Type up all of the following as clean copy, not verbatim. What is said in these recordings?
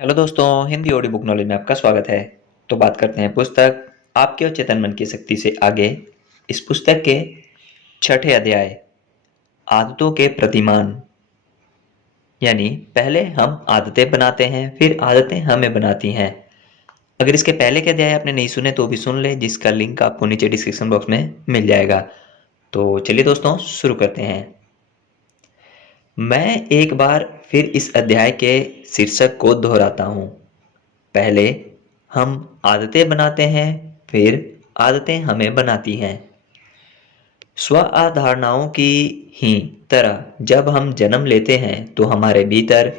Hello दोस्तों, Hindi audio book knowledge में आपका स्वागत है। तो बात करते हैं पुस्तक आपके और चेतन मन की शक्ति से आगे। इस पुस्तक के छठे अध्याय आदतों के प्रतिमान, यानी पहले हम आदतें बनाते हैं फिर आदतें हमें बनाती हैं। अगर इसके पहले के अध्याय आपने नहीं सुने तो भी सुन ले, जिसका लिंक आपको नीचे डिस्क्रिप्शन बॉक्स में मिल जाएगा। तो चलिए दोस्तों, शुरू करते हैं। मैं एक बार फिर इस अध्याय के शीर्षक को दोहराता हूँ। पहले हम आदतें बनाते हैं फिर आदतें हमें बनाती हैं। स्व अवधारणाओं की ही तरह जब हम जन्म लेते हैं तो हमारे भीतर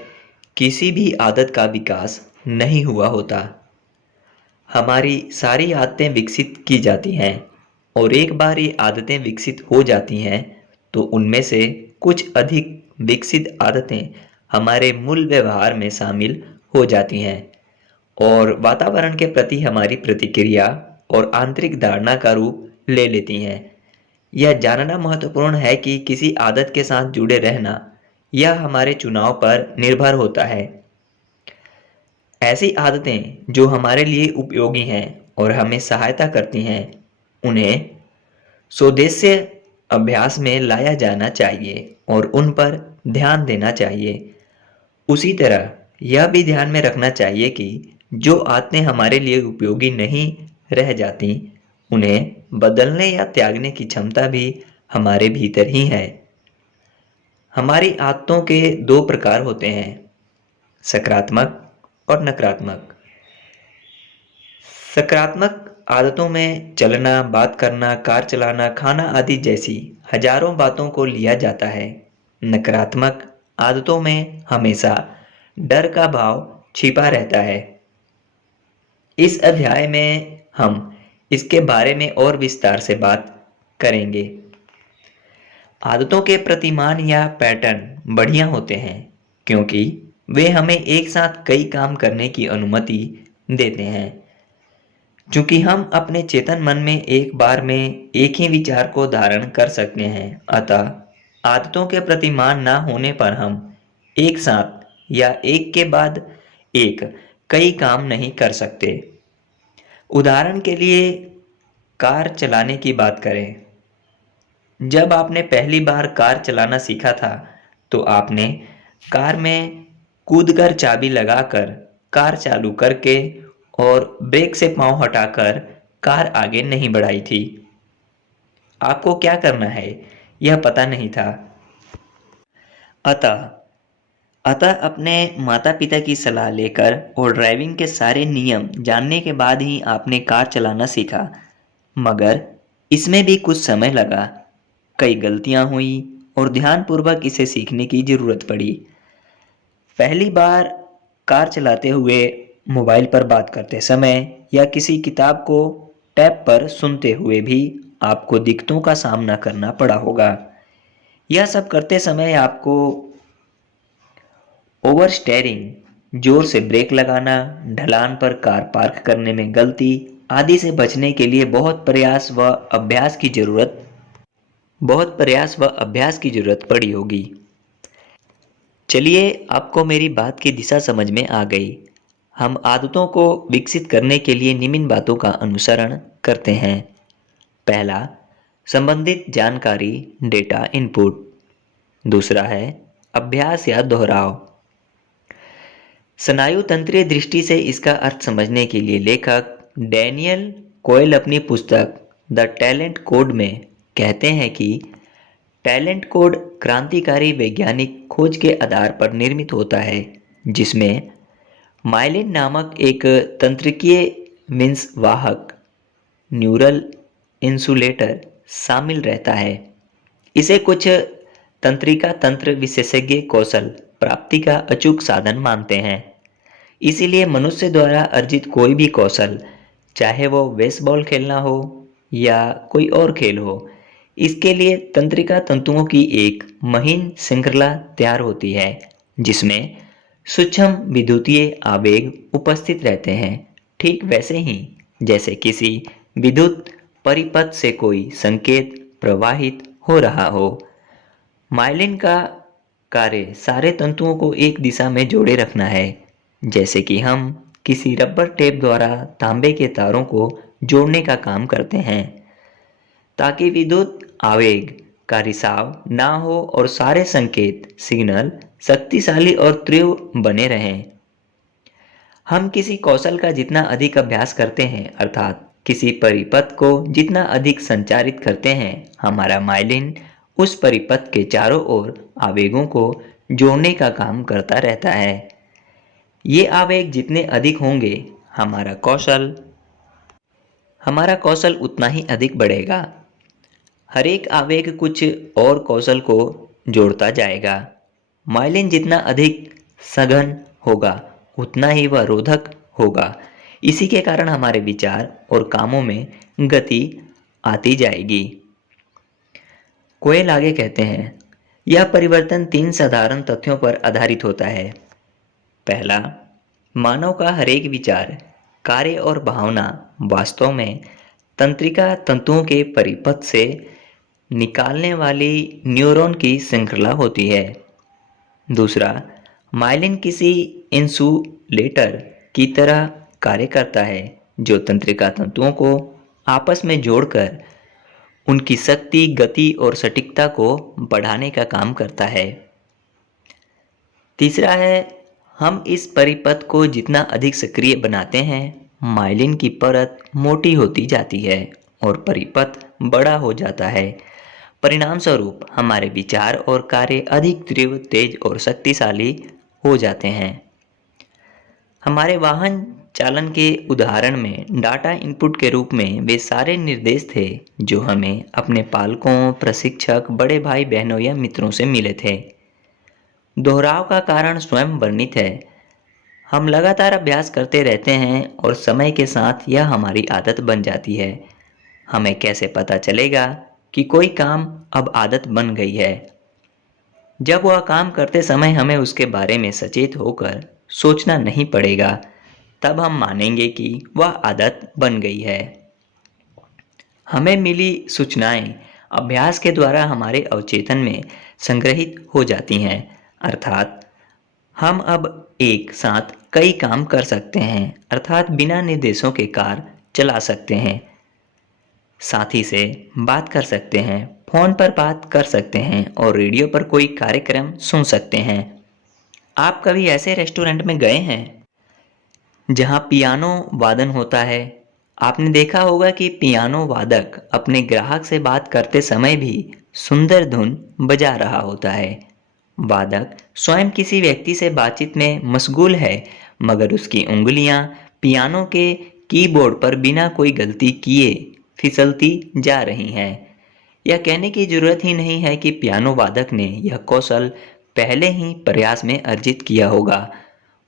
किसी भी आदत का विकास नहीं हुआ होता। हमारी सारी आदतें विकसित की जाती हैं और एक बार ये आदतें विकसित हो जाती हैं तो उनमें से कुछ अधिक विकसित आदतें हमारे मूल व्यवहार में शामिल हो जाती हैं और वातावरण के प्रति हमारी प्रतिक्रिया और आंतरिक धारणा का रूप ले लेती हैं। यह जानना महत्वपूर्ण है कि किसी आदत के साथ जुड़े रहना यह हमारे चुनाव पर निर्भर होता है। ऐसी आदतें जो हमारे लिए उपयोगी हैं और हमें सहायता करती हैं, उन्हें स्वोद्देश्य अभ्यास में लाया जाना चाहिए और उन पर ध्यान देना चाहिए। उसी तरह यह भी ध्यान में रखना चाहिए कि जो आदतें हमारे लिए उपयोगी नहीं रह जाती, उन्हें बदलने या त्यागने की क्षमता भी हमारे भीतर ही है। हमारी आदतों के दो प्रकार होते हैं, सकारात्मक और नकारात्मक। सकारात्मक आदतों में चलना, बात करना, कार चलाना, खाना आदि जैसी हजारों बातों को लिया जाता है। नकारात्मक आदतों में हमेशा डर का भाव छिपा रहता है। इस अध्याय में हम इसके बारे में और विस्तार से बात करेंगे। आदतों के प्रतिमान या पैटर्न बढ़िया होते हैं क्योंकि वे हमें एक साथ कई काम करने की अनुमति देते हैं। चूंकि हम अपने चेतन मन में एक बार में एक ही विचार को धारण कर सकते हैं, अतः आदतों के प्रतिमान ना होने पर हम एक साथ या एक के बाद एक कई काम नहीं कर सकते। उदाहरण के लिए कार चलाने की बात करें। जब आपने पहली बार कार चलाना सीखा था तो आपने कार में कूदकर चाबी लगाकर कार चालू करके और ब्रेक से पांव हटाकर कार आगे नहीं बढ़ाई थी। आपको क्या करना है यह पता नहीं था। अतः अतः अपने माता पिता की सलाह लेकर और ड्राइविंग के सारे नियम जानने के बाद ही आपने कार चलाना सीखा। मगर इसमें भी कुछ समय लगा, कई गलतियां हुई और ध्यानपूर्वक इसे सीखने की जरूरत पड़ी। पहली बार कार चलाते हुए, मोबाइल पर बात करते समय या किसी किताब को टैब पर सुनते हुए भी आपको दिक्कतों का सामना करना पड़ा होगा। यह सब करते समय आपको ओवर स्टेयरिंग, जोर से ब्रेक लगाना, ढलान पर कार पार्क करने में गलती आदि से बचने के लिए बहुत प्रयास व अभ्यास की जरूरत पड़ी होगी। चलिए, आपको मेरी बात की दिशा समझ में आ गई। हम आदतों को विकसित करने के लिए निम्न बातों का अनुसरण करते हैं। पहला, संबंधित जानकारी डेटा इनपुट। दूसरा है अभ्यास या दोहराव। स्नायु तंत्रीय दृष्टि से इसका अर्थ समझने के लिए लेखक डैनियल कोयल अपनी पुस्तक द टैलेंट कोड में कहते हैं कि टैलेंट कोड क्रांतिकारी वैज्ञानिक खोज के आधार पर निर्मित होता है, जिसमें माइलिन नामक एक तंत्रिकीय मीन्स वाहक न्यूरल इंसुलेटर शामिल रहता है। इसे कुछ तंत्रिका तंत्र विशेषज्ञ कौशल प्राप्ति का अचूक साधन मानते हैं। इसीलिए मनुष्य द्वारा अर्जित कोई भी कौशल, चाहे वो बेसबॉल खेलना हो या कोई और खेल हो, इसके लिए तंत्रिका तंतुओं की एक महीन श्रृंखला तैयार होती है जिसमें सूक्ष्म विद्युतीय आवेग उपस्थित रहते हैं। ठीक वैसे ही जैसे किसी विद्युत परिपथ से कोई संकेत प्रवाहित हो रहा हो। माइलिन का कार्य सारे तंतुओं को एक दिशा में जोड़े रखना है। जैसे कि हम किसी रबर टेप द्वारा तांबे के तारों को जोड़ने का काम करते हैं ताकि विद्युत आवेग का रिसाव ना हो और सारे संकेत सिग्नल शक्तिशाली और तीव्र बने रहें। हम किसी कौशल का जितना अधिक अभ्यास करते हैं अर्थात किसी परिपथ को जितना अधिक संचारित करते हैं हमारा माइलिन उस परिपथ के चारों ओर आवेगों को जोड़ने का काम करता रहता है। ये आवेग जितने अधिक होंगे हमारा कौशल उतना ही अधिक बढ़ेगा। हर एक आवेग कुछ और कौशल को जोड़ता जाएगा। माइलिन जितना अधिक सघन होगा उतना ही वह रोधक होगा। इसी के कारण हमारे विचार और कामों में गति आती जाएगी। कोयल आगे कहते हैं, यह परिवर्तन 3 साधारण तथ्यों पर आधारित होता है। पहला, मानव का हरेक विचार, कार्य और भावना वास्तव में तंत्रिका तंतुओं के परिपथ से निकालने वाली न्यूरॉन की श्रृंखला होती है। दूसरा, माइलिन किसी इंसुलेटर की तरह कार्य करता है जो तंत्रिका तंतुओं को आपस में जोड़कर उनकी शक्ति, गति और सटीकता को बढ़ाने का काम करता है। तीसरा है, हम इस परिपथ को जितना अधिक सक्रिय बनाते हैं माइलिन की परत मोटी होती जाती है और परिपथ बड़ा हो जाता है। परिणाम स्वरूप हमारे विचार और कार्य अधिक तीव्र, तेज और शक्तिशाली हो जाते हैं। हमारे वाहन चालन के उदाहरण में डाटा इनपुट के रूप में वे सारे निर्देश थे जो हमें अपने पालकों, प्रशिक्षक, बड़े भाई बहनों या मित्रों से मिले थे। दोहराव का कारण स्वयं वर्णित है। हम लगातार अभ्यास करते रहते हैं और समय के साथ यह हमारी आदत बन जाती है। हमें कैसे पता चलेगा कि कोई काम अब आदत बन गई है? जब वह काम करते समय हमें उसके बारे में सचेत होकर सोचना नहीं पड़ेगा, तब हम मानेंगे कि वह आदत बन गई है। हमें मिली सूचनाएं अभ्यास के द्वारा हमारे अवचेतन में संग्रहित हो जाती हैं, अर्थात हम अब एक साथ कई काम कर सकते हैं, अर्थात बिना निर्देशों के कार चला सकते हैं, साथी से बात कर सकते हैं, फोन पर बात कर सकते हैं और रेडियो पर कोई कार्यक्रम सुन सकते हैं। आप कभी ऐसे रेस्टोरेंट में गए हैं जहां पियानो वादन होता है? आपने देखा होगा कि पियानो वादक अपने ग्राहक से बात करते समय भी सुंदर धुन बजा रहा होता है। वादक स्वयं किसी व्यक्ति से बातचीत में मशगूल है, मगर उसकी उंगलियां पियानो के कीबोर्ड पर बिना कोई गलती किए फिसलती जा रही हैं। यह कहने की जरूरत ही नहीं है कि पियानो वादक ने यह कौशल पहले ही प्रयास में अर्जित किया होगा।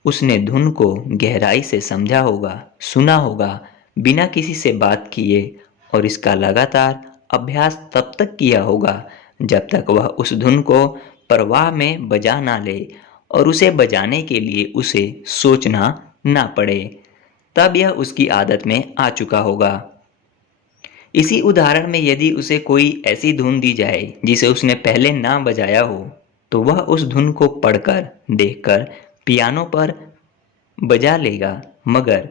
उसने धुन को गहराई से समझा होगा, सुना होगा, बिना किसी से बात किए, और इसका लगातार अभ्यास तब तक किया होगा जब तक वह उस धुन को प्रवाह में बजा ना ले और उसे बजाने के लिए उसे सोचना ना पड़े। तब यह उसकी आदत में आ चुका होगा। इसी उदाहरण में यदि उसे कोई ऐसी धुन दी जाए जिसे उसने पहले ना बजाया हो, तो वह उस धुन को पढ़कर, देखकर पियानो पर बजा लेगा, मगर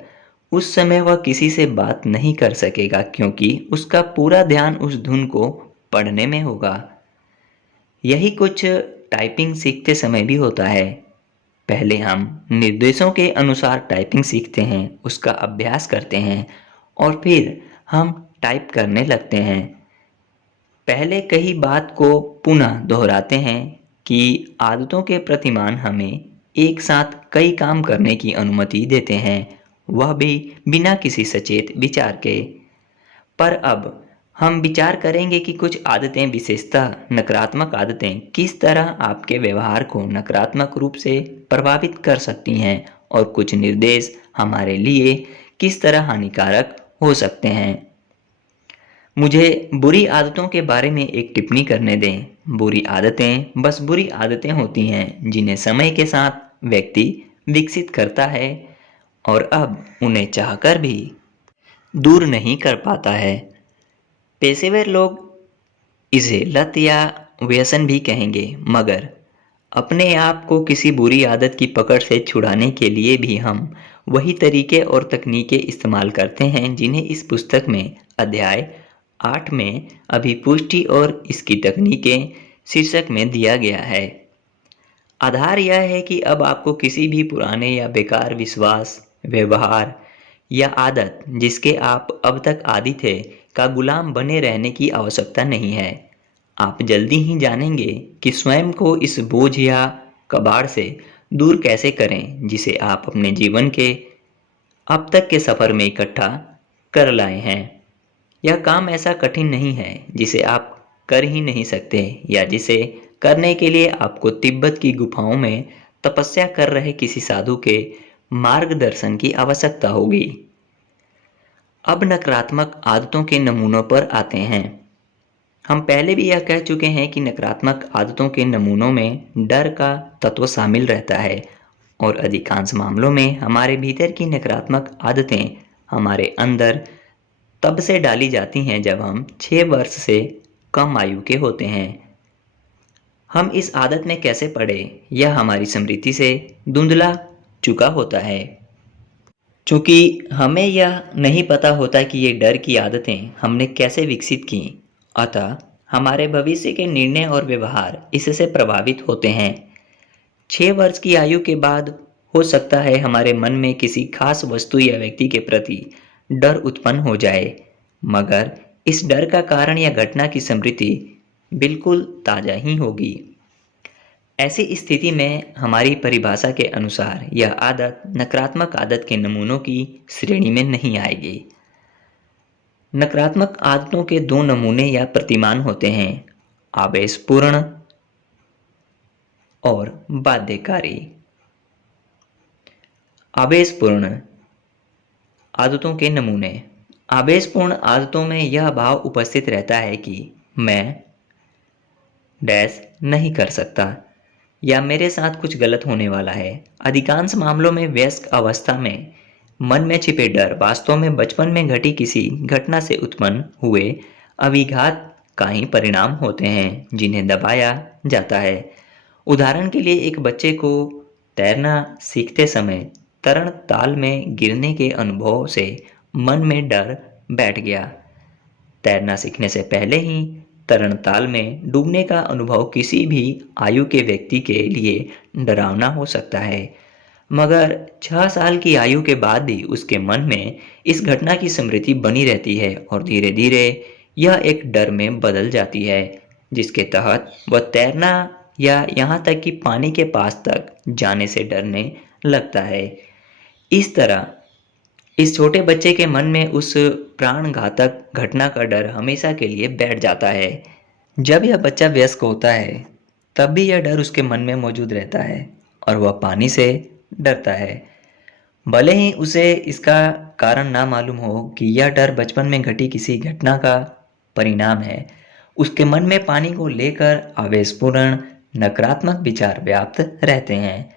उस समय वह किसी से बात नहीं कर सकेगा क्योंकि उसका पूरा ध्यान उस धुन को पढ़ने में होगा। यही कुछ टाइपिंग सीखते समय भी होता है। पहले हम निर्देशों के अनुसार टाइपिंग सीखते हैं, उसका अभ्यास करते हैं और फिर हम टाइप करने लगते हैं। पहले कही बात को पुनः दोहराते हैं कि आदतों के प्रतिमान हमें एक साथ कई काम करने की अनुमति देते हैं, वह भी बिना किसी सचेत विचार के। पर अब हम विचार करेंगे कि कुछ आदतें, विशेषतः नकारात्मक आदतें, किस तरह आपके व्यवहार को नकारात्मक रूप से प्रभावित कर सकती हैं और कुछ निर्देश हमारे लिए किस तरह हानिकारक हो सकते हैं। मुझे बुरी आदतों के बारे में एक टिप्पणी करने दें। बुरी आदतें बस बुरी आदतें होती हैं जिन्हें समय के साथ व्यक्ति विकसित करता है और अब उन्हें चाहकर भी दूर नहीं कर पाता है। पेशेवर लोग इसे लत या व्यसन भी कहेंगे, मगर अपने आप को किसी बुरी आदत की पकड़ से छुड़ाने के लिए भी हम वही तरीके और तकनीकें इस्तेमाल करते हैं जिन्हें इस पुस्तक में अध्याय 8 में अभिपुष्टि और इसकी तकनीकें शीर्षक में दिया गया है। आधार यह है कि अब आपको किसी भी पुराने या बेकार विश्वास, व्यवहार या आदत जिसके आप अब तक आदी थे का गुलाम बने रहने की आवश्यकता नहीं है। आप जल्दी ही जानेंगे कि स्वयं को इस बोझ या कबाड़ से दूर कैसे करें जिसे आप अपने जीवन के अब तक के सफर में इकट्ठा कर लाए हैं। यह काम ऐसा कठिन नहीं है जिसे आप कर ही नहीं सकते या जिसे करने के लिए आपको तिब्बत की गुफाओं में तपस्या कर रहे किसी साधु के मार्गदर्शन की आवश्यकता होगी। अब नकारात्मक आदतों के नमूनों पर आते हैं। हम पहले भी यह कह चुके हैं कि नकारात्मक आदतों के नमूनों में डर का तत्व शामिल रहता है और अधिकांश मामलों में हमारे भीतर की नकारात्मक आदतें हमारे अंदर तब से डाली जाती हैं जब हम 6 वर्ष से कम आयु के होते हैं। हम इस आदत में कैसे पड़े यह हमारी स्मृति से धुंधला चुका होता है। चूंकि हमें यह नहीं पता होता कि ये डर की आदतें हमने कैसे विकसित की, अतः हमारे भविष्य के निर्णय और व्यवहार इससे प्रभावित होते हैं। 6 वर्ष की आयु के बाद हो सकता है हमारे मन में किसी खास वस्तु या व्यक्ति के प्रति डर उत्पन्न हो जाए, मगर इस डर का कारण या घटना की स्मृति बिल्कुल ताजा ही होगी। ऐसी स्थिति में हमारी परिभाषा के अनुसार यह आदत नकारात्मक आदत के नमूनों की श्रेणी में नहीं आएगी। नकारात्मक आदतों के 2 नमूने या प्रतिमान होते हैं, आवेशपूर्ण और बाध्यकारी। आवेशपूर्ण आदतों के नमूने। आवेशपूर्ण आदतों में यह भाव उपस्थित रहता है कि मैं डैश नहीं कर सकता या मेरे साथ कुछ गलत होने वाला है। अधिकांश मामलों में वयस्क अवस्था में मन में छिपे डर वास्तव में बचपन में घटी किसी घटना से उत्पन्न हुए अभिघात का ही परिणाम होते हैं जिन्हें दबाया जाता है। उदाहरण के लिए एक बच्चे को तैरना सीखते समय तरण ताल में गिरने के अनुभव से मन में डर बैठ गया। तैरना सीखने से पहले ही तरण ताल में डूबने का अनुभव किसी भी आयु के व्यक्ति के लिए डरावना हो सकता है, मगर 6 साल की आयु के बाद भी उसके मन में इस घटना की स्मृति बनी रहती है और धीरे धीरे यह एक डर में बदल जाती है जिसके तहत वह तैरना या यहाँ तक कि पानी के पास तक जाने से डरने लगता है। इस तरह इस छोटे बच्चे के मन में उस प्राणघातक घटना का डर हमेशा के लिए बैठ जाता है। जब यह बच्चा वयस्क होता है तब भी यह डर उसके मन में मौजूद रहता है और वह पानी से डरता है, भले ही उसे इसका कारण ना मालूम हो कि यह डर बचपन में घटी किसी घटना का परिणाम है। उसके मन में पानी को लेकर आवेशपूर्ण नकारात्मक विचार व्याप्त रहते हैं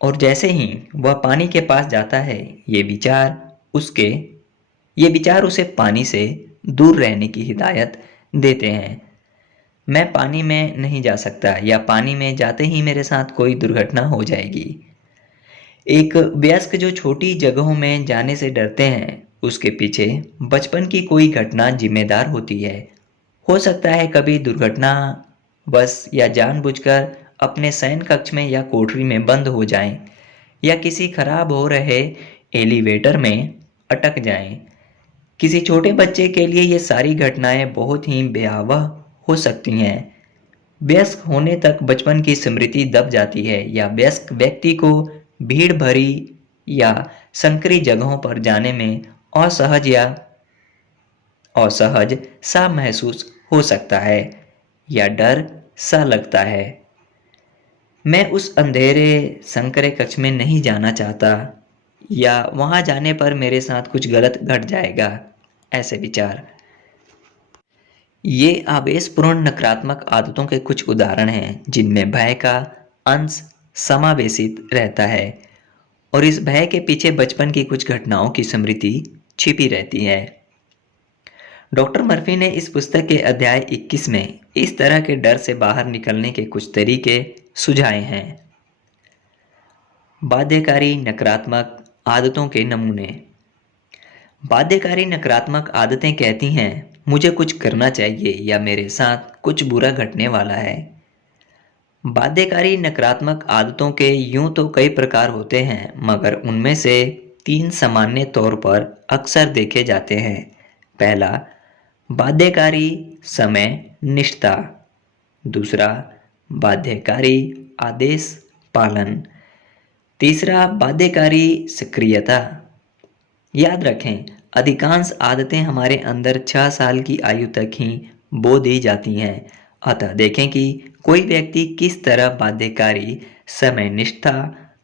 और जैसे ही वह पानी के पास जाता है ये विचार उसे पानी से दूर रहने की हिदायत देते हैं। मैं पानी में नहीं जा सकता या पानी में जाते ही मेरे साथ कोई दुर्घटना हो जाएगी। एक वयस्क जो छोटी जगहों में जाने से डरते हैं उसके पीछे बचपन की कोई घटना जिम्मेदार होती है। हो सकता है कभी दुर्घटना बस या जानबूझकर अपने शयन कक्ष में या कोठरी में बंद हो जाएं या किसी खराब हो रहे एलिवेटर में अटक जाएं। किसी छोटे बच्चे के लिए ये सारी घटनाएं बहुत ही भयावह हो सकती हैं। वयस्क होने तक बचपन की स्मृति दब जाती है या वयस्क व्यक्ति को भीड़ भरी या संकरी जगहों पर जाने में असहज सा महसूस हो सकता है या डर सा लगता है। मैं उस अंधेरे संकरे कक्ष में नहीं जाना चाहता या वहां जाने पर मेरे साथ कुछ गलत घट जाएगा। ऐसे विचार ये आवेशपूर्ण नकारात्मक आदतों के कुछ उदाहरण हैं जिनमें भय का अंश समावेशित रहता है और इस भय के पीछे बचपन की कुछ घटनाओं की स्मृति छिपी रहती है। डॉक्टर मर्फी ने इस पुस्तक के अध्याय 21 में इस तरह के डर से बाहर निकलने के कुछ तरीके सुझाए हैं। बाध्यकारी नकारात्मक आदतों के नमूने। बाध्यकारी नकारात्मक आदतें कहती हैं, मुझे कुछ करना चाहिए या मेरे साथ कुछ बुरा घटने वाला है। बाध्यकारी नकारात्मक आदतों के यूं तो कई प्रकार होते हैं, मगर उनमें से 3 सामान्य तौर पर अक्सर देखे जाते हैं। पहला, बाध्यकारी समय निष्ठा। दूसरा, बाध्यकारी आदेश पालन। तीसरा, बाध्यकारी सक्रियता। याद रखें, अधिकांश आदतें हमारे अंदर 6 साल की आयु तक ही बो दी जाती हैं। अतः देखें कि कोई व्यक्ति किस तरह बाध्यकारी समय निष्ठा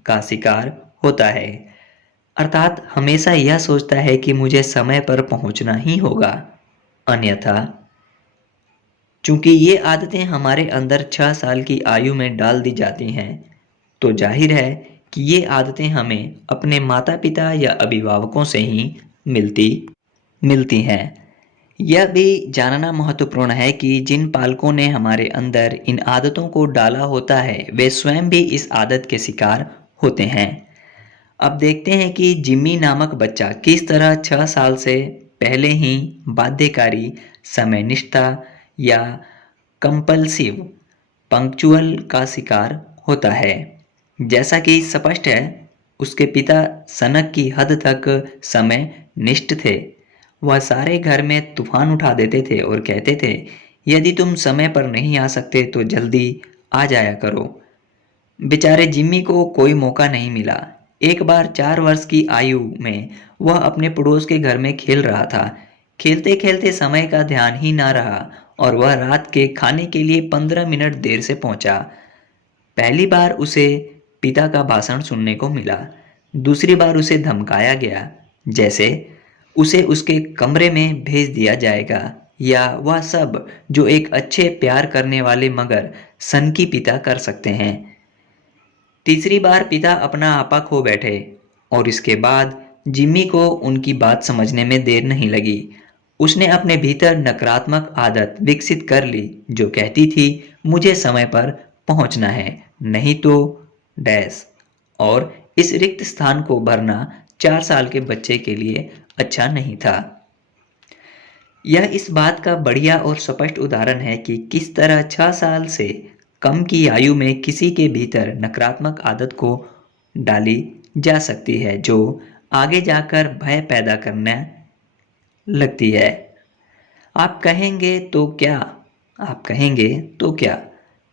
का शिकार होता है, अर्थात हमेशा यह सोचता है कि मुझे समय पर पहुंचना ही होगा, अन्यथा चूंकि ये आदतें हमारे अंदर 6 साल की आयु में डाल दी जाती हैं, तो जाहिर है कि ये आदतें हमें अपने माता पिता या अभिभावकों से ही मिलती मिलती हैं। यह भी जानना महत्वपूर्ण है कि जिन पालकों ने हमारे अंदर इन आदतों को डाला होता है, वे स्वयं भी इस आदत के शिकार होते हैं। अब देखते हैं कि जिम्मी नामक बच्चा किस तरह 6 साल से पहले ही बाध्यकारी समयनिष्ठता या कंपल्सिव पंक्चुअल का शिकार होता है। जैसा कि स्पष्ट है, उसके पिता सनक की हद तक समय निष्ठ थे। वह सारे घर में तूफान उठा देते थे और कहते थे, यदि तुम समय पर नहीं आ सकते तो जल्दी आ जाया करो। बेचारे जिम्मी को कोई मौका नहीं मिला। एक बार 4 वर्ष की आयु में वह अपने पड़ोस के घर में खेल रहा था। खेलते खेलते समय का ध्यान ही ना रहा और वह रात के खाने के लिए 15 मिनट देर से पहुंचा। पहली बार उसे पिता का भाषण सुनने को मिला। दूसरी बार उसे धमकाया गया, जैसे उसे उसके कमरे में भेज दिया जाएगा, या वह सब जो एक अच्छे प्यार करने वाले मगर सनकी पिता कर सकते हैं। तीसरी बार पिता अपना आपा खो बैठे और इसके बाद जिम्मी को उनकी बात समझने में देर नहीं लगी। उसने अपने भीतर नकारात्मक आदत विकसित कर ली जो कहती थी, मुझे समय पर पहुंचना है, नहीं तो डैश। और इस रिक्त स्थान को भरना 4 साल के बच्चे के लिए अच्छा नहीं था। यह इस बात का बढ़िया और स्पष्ट उदाहरण है कि किस तरह 6 साल से कम की आयु में किसी के भीतर नकारात्मक आदत को डाली जा सकती है, जो आगे जाकर भय पैदा करने लगती है। आप कहेंगे तो क्या आप कहेंगे तो क्या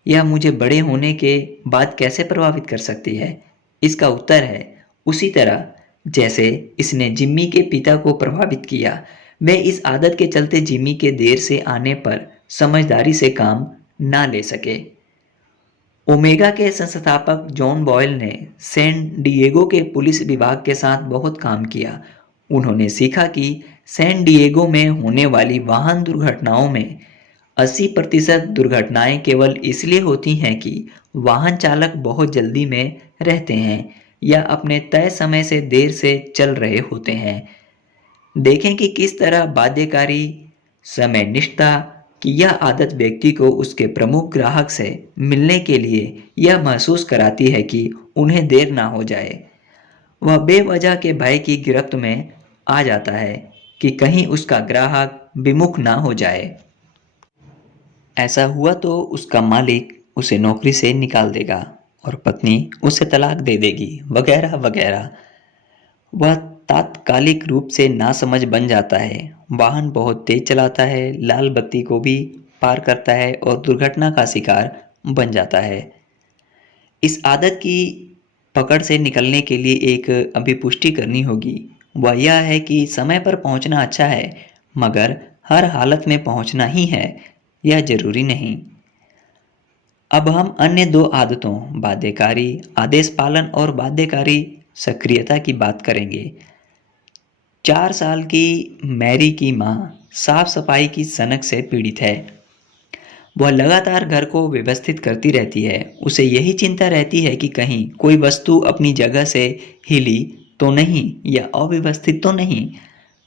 यह मुझे बड़े होने के बाद कैसे प्रभावित कर सकती है? इसका उत्तर है, उसी तरह जैसे इसने जिम्मी के पिता को प्रभावित किया। वे इस आदत के चलते जिम्मी के देर से आने पर समझदारी से काम ना ले सके। ओमेगा के संस्थापक जॉन बॉयल ने सैन डिएगो के पुलिस विभाग के साथ बहुत काम किया। उन्होंने सीखा कि सैन डिएगो में होने वाली वाहन दुर्घटनाओं में 80% दुर्घटनाएं केवल इसलिए होती हैं कि वाहन चालक बहुत जल्दी में रहते हैं या अपने तय समय से देर से चल रहे होते हैं। देखें कि किस तरह बाध्यकारी समय निष्ठा की यह आदत व्यक्ति को उसके प्रमुख ग्राहक से मिलने के लिए यह महसूस कराती है कि उन्हें देर ना हो जाए। वह बेवजह के भय की गिरफ्त में आ जाता है कि कहीं उसका ग्राहक विमुख ना हो जाए। ऐसा हुआ तो उसका मालिक उसे नौकरी से निकाल देगा और पत्नी उसे तलाक दे देगी, वगैरह वगैरह। वह तात्कालिक रूप से नासमझ बन जाता है, वाहन बहुत तेज चलाता है, लाल बत्ती को भी पार करता है और दुर्घटना का शिकार बन जाता है। इस आदत की पकड़ से निकलने के लिए एक अभिपुष्टि करनी होगी। वह यह है कि समय पर पहुंचना अच्छा है, मगर हर हालत में पहुंचना ही है यह जरूरी नहीं। अब हम अन्य 2 आदतों, बाध्यकारी आदेश पालन और बाध्यकारी सक्रियता की बात करेंगे। 4 साल की मैरी की मां साफ सफाई की सनक से पीड़ित है। वह लगातार घर को व्यवस्थित करती रहती है। उसे यही चिंता रहती है कि कहीं कोई वस्तु अपनी जगह से हिली तो नहीं या अव्यवस्थित तो नहीं।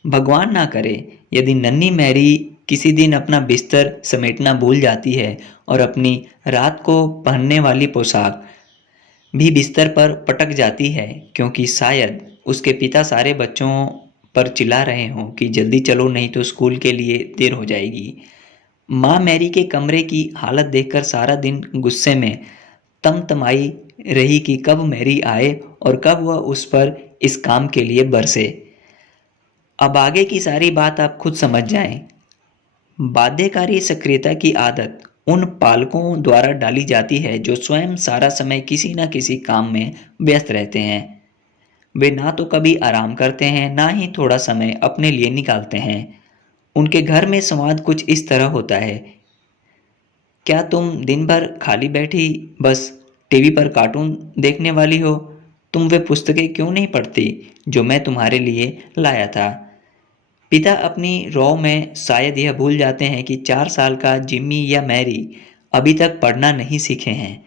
भगवान ना करे यदि नन्ही मैरी किसी दिन अपना बिस्तर समेटना भूल जाती है और अपनी रात को पहनने वाली पोशाक भी बिस्तर पर पटक जाती है, क्योंकि शायद उसके पिता सारे बच्चों पर चिल्ला रहे हों कि जल्दी चलो नहीं तो स्कूल के लिए देर हो जाएगी। माँ मैरी के कमरे की हालत देखकर सारा दिन गुस्से में तमतमाई रही कि कब मैरी आए और कब वह उस पर इस काम के लिए बरसे। अब आगे की सारी बात आप खुद समझ जाएं। बाध्यकारी सक्रियता की आदत उन पालकों द्वारा डाली जाती है जो स्वयं सारा समय किसी न किसी काम में व्यस्त रहते हैं। वे ना तो कभी आराम करते हैं, ना ही थोड़ा समय अपने लिए निकालते हैं। उनके घर में संवाद कुछ इस तरह होता है, क्या तुम दिन भर खाली बैठी बस टीवी पर कार्टून देखने वाली हो? तुम वे पुस्तकें क्यों नहीं पढ़ती जो मैं तुम्हारे लिए लाया था? पिता अपनी रॉ में शायद यह भूल जाते हैं कि 4 साल का जिम्मी या मैरी अभी तक पढ़ना नहीं सीखे हैं।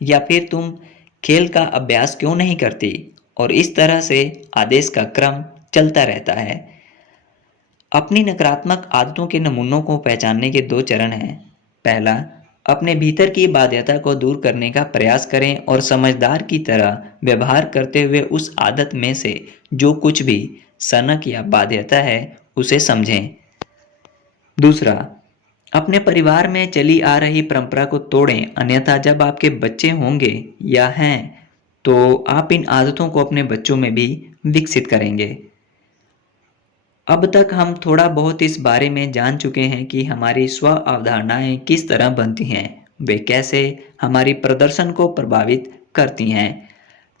या फिर तुम खेल का अभ्यास क्यों नहीं करती? और इस तरह से आदेश का क्रम चलता रहता है। अपनी नकारात्मक आदतों के नमूनों को पहचानने के 2 चरण हैं। पहला, अपने भीतर की बाध्यता को दूर करने का प्रयास करें और समझदार की तरह व्यवहार करते हुए उस आदत में से जो कुछ भी सनक या बाध्यता है उसे समझें। दूसरा, अपने परिवार में चली आ रही परंपरा को तोड़ें, अन्यथा जब आपके बच्चे होंगे या हैं तो आप इन आदतों को अपने बच्चों में भी विकसित करेंगे। अब तक हम थोड़ा बहुत इस बारे में जान चुके हैं कि हमारी स्व अवधारणाएं किस तरह बनती हैं, वे कैसे हमारी प्रदर्शन को प्रभावित करती हैं,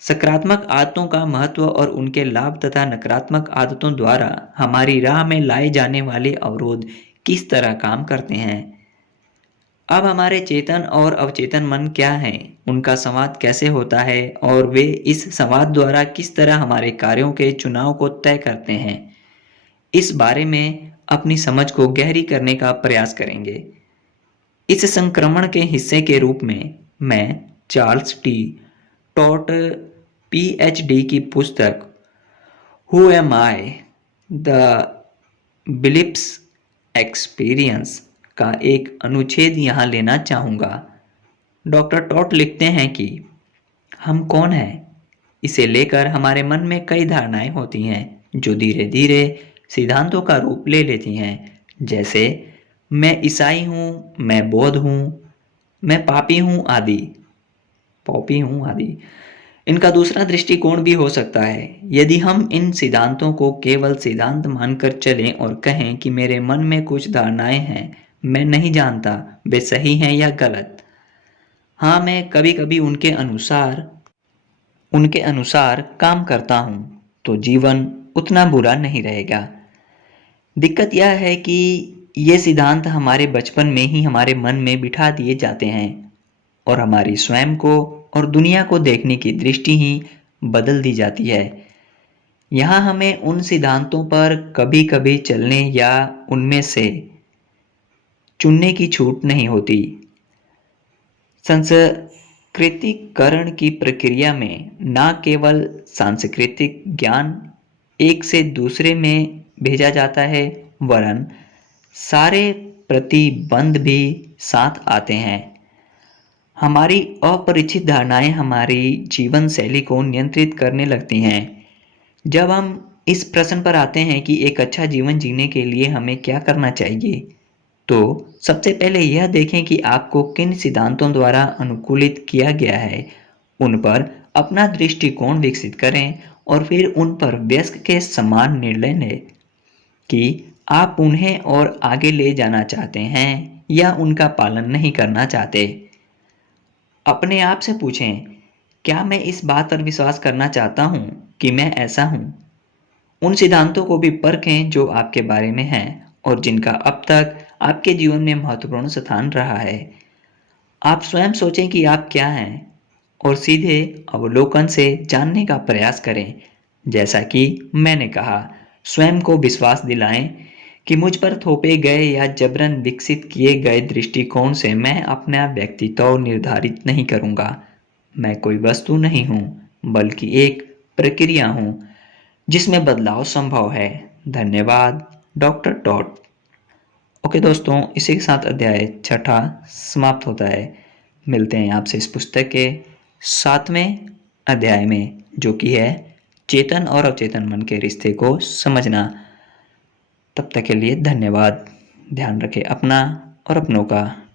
सकारात्मक आदतों का महत्व और उनके लाभ तथा नकारात्मक आदतों द्वारा हमारी राह में लाए जाने वाले अवरोध किस तरह काम करते हैं। अब हमारे चेतन और अवचेतन मन क्या हैं, उनका संवाद कैसे होता है और वे इस संवाद द्वारा किस तरह हमारे कार्यों के चुनाव को तय करते हैं, इस बारे में अपनी समझ को गहरी करने का प्रयास करेंगे। इस संक्रमण के हिस्से के रूप में मैं चार्ल्स टी टॉट पीएचडी की पुस्तक who am I the बिलिप्स experience का एक अनुच्छेद यहाँ लेना चाहूँगा। डॉक्टर टॉट लिखते हैं कि हम कौन हैं, इसे लेकर हमारे मन में कई धारणाएं होती हैं जो धीरे धीरे सिद्धांतों का रूप ले लेती हैं, जैसे मैं ईसाई हूँ, मैं बौद्ध हूँ, मैं पॉपी हूँ आदि। इनका दूसरा दृष्टिकोण भी हो सकता है। यदि हम इन सिद्धांतों को केवल सिद्धांत मानकर चलें और कहें कि मेरे मन में कुछ धारणाएं हैं, मैं नहीं जानता वे सही हैं या गलत। हाँ, मैं कभी कभी उनके अनुसार काम करता हूँ, तो जीवन उतना बुरा नहीं रहेगा। दिक्कत यह है कि ये सिद्धांत हमारे बचपन में ही हमारे मन में बिठा दिए जाते हैं और हमारी स्वयं को और दुनिया को देखने की दृष्टि ही बदल दी जाती है। यहाँ हमें उन सिद्धांतों पर कभी कभी चलने या उनमें से चुनने की छूट नहीं होती। सांस्कृतिकरण की प्रक्रिया में न केवल सांस्कृतिक ज्ञान एक से दूसरे में भेजा जाता है, वरन सारे प्रतिबंध भी साथ आते हैं। हमारी अपरिचित धारणाएं हमारी जीवन शैली को नियंत्रित करने लगती हैं। जब हम इस प्रश्न पर आते हैं कि एक अच्छा जीवन जीने के लिए हमें क्या करना चाहिए, तो सबसे पहले यह देखें कि आपको किन सिद्धांतों द्वारा अनुकूलित किया गया है। उन पर अपना दृष्टिकोण विकसित करें और फिर उन पर वयस्क के समान निर्णय लें कि आप उन्हें और आगे ले जाना चाहते हैं या उनका पालन नहीं करना चाहते। अपने आप से पूछें, क्या मैं इस बात पर विश्वास करना चाहता हूँ कि मैं ऐसा हूँ? उन सिद्धांतों को भी परखें जो आपके बारे में हैं और जिनका अब तक आपके जीवन में महत्वपूर्ण स्थान रहा है। आप स्वयं सोचें कि आप क्या हैं और सीधे अवलोकन से जानने का प्रयास करें। जैसा कि मैंने कहा, स्वयं को विश्वास दिलाएं कि मुझ पर थोपे गए या जबरन विकसित किए गए दृष्टिकोण से मैं अपना व्यक्तित्व निर्धारित नहीं करूंगा। मैं कोई वस्तु नहीं हूं, बल्कि एक प्रक्रिया हूं जिसमें बदलाव संभव है। धन्यवाद, डॉक्टर टॉट। ओके दोस्तों, इसी के साथ अध्याय छठा समाप्त होता है। मिलते हैं आपसे इस पुस्तक के 7वें अध्याय में, जो कि है चेतन और अचेतन मन के रिश्ते को समझना। तब तक के लिए धन्यवाद। ध्यान रखें अपना और अपनों का।